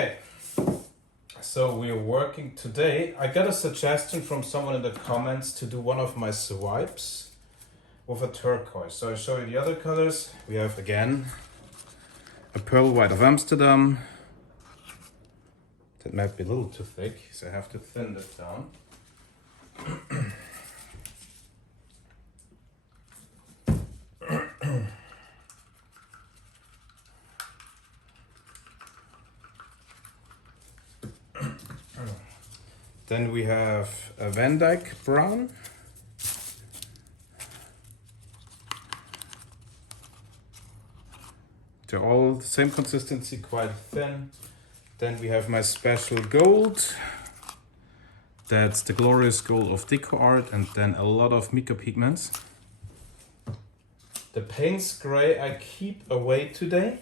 Okay, so we're working today. I got a suggestion from someone in the comments to do one of my swipes with a turquoise. So I show you the other colors. We have again a pearl white of Amsterdam. That might be a little too thick, so I have to thin it down. Then we have a Van Dyke brown. They're all the same consistency, quite thin. Then we have my special gold. That's the glorious gold of deco art, and then a lot of mica pigments. The Payne's gray I keep away today.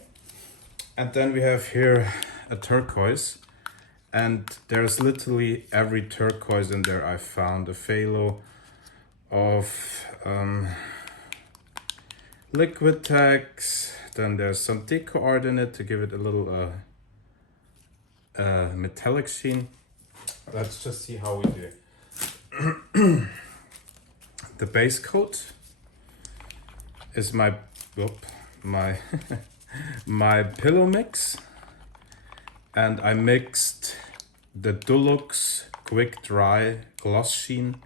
And then we have here a turquoise. And there's literally every turquoise in there I found. A phthalo of liquitex. Then there's some deco art in it to give it a little metallic sheen. Let's just see how we do. The base coat is my my pillow mix. And I mixed the Dulux Quick Dry Gloss Sheen,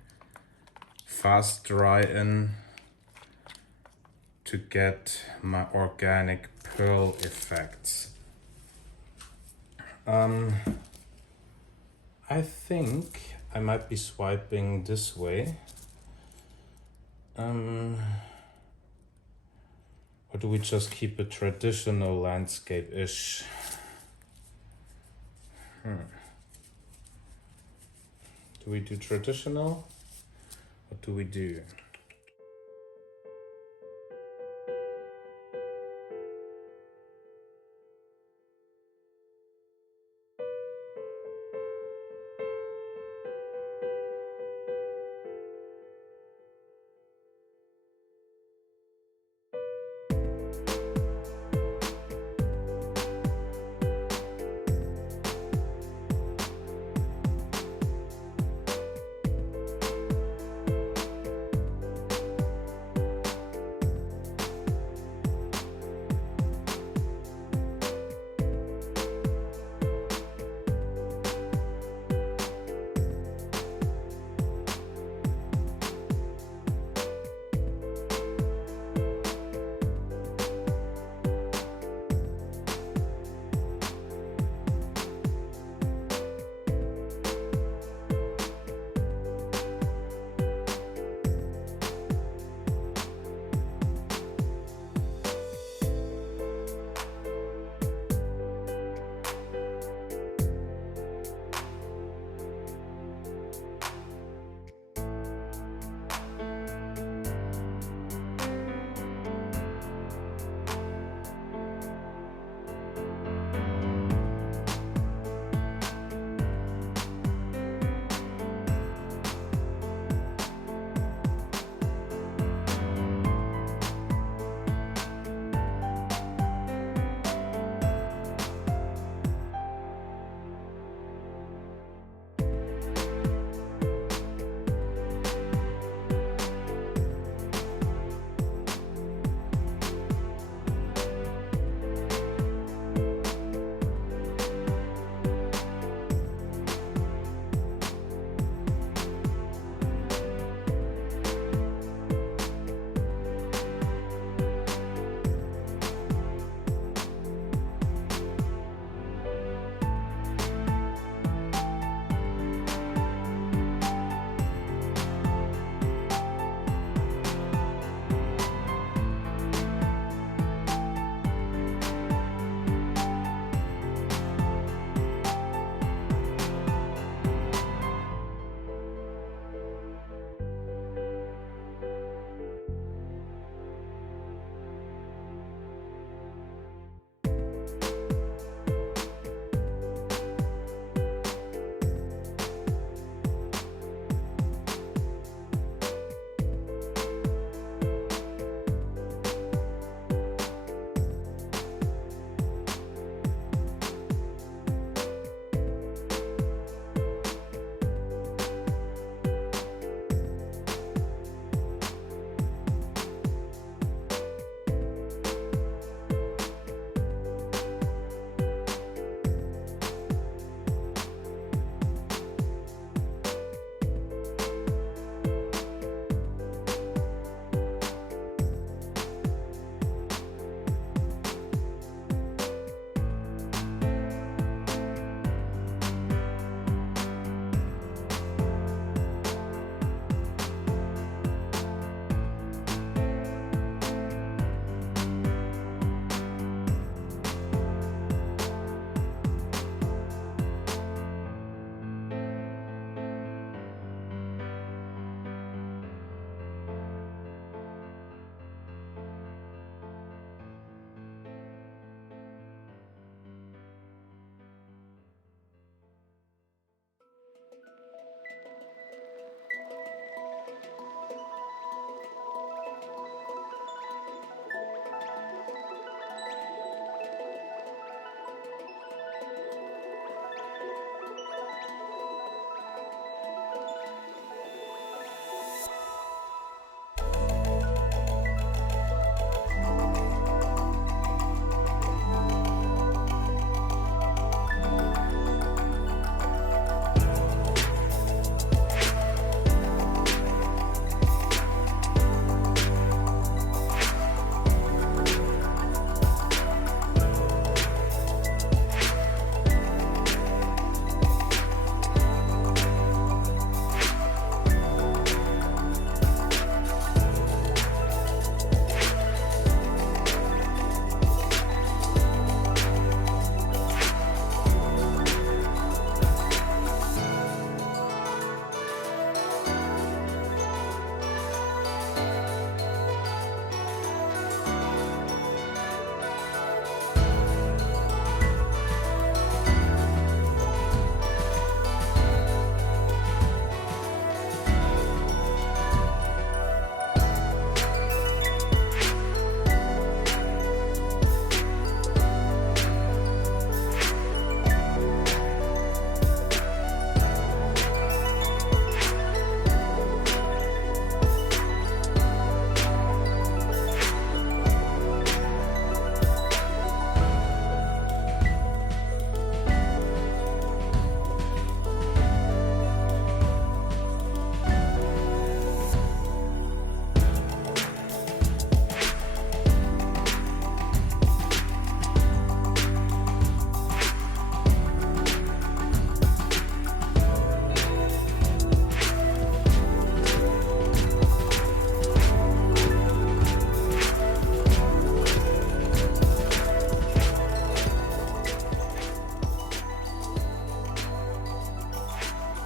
Fast Dry in, to get my organic pearl effects. I think I might be swiping this way. Or do we just keep it traditional landscape-ish? Do we do traditional? What do we do?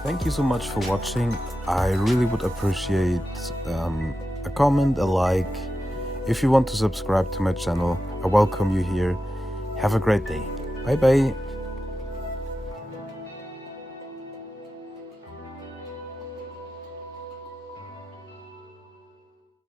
Thank you so much for watching. I really would appreciate a comment, a like. If you want to subscribe to my channel, I welcome you here. Have a great day. Bye bye.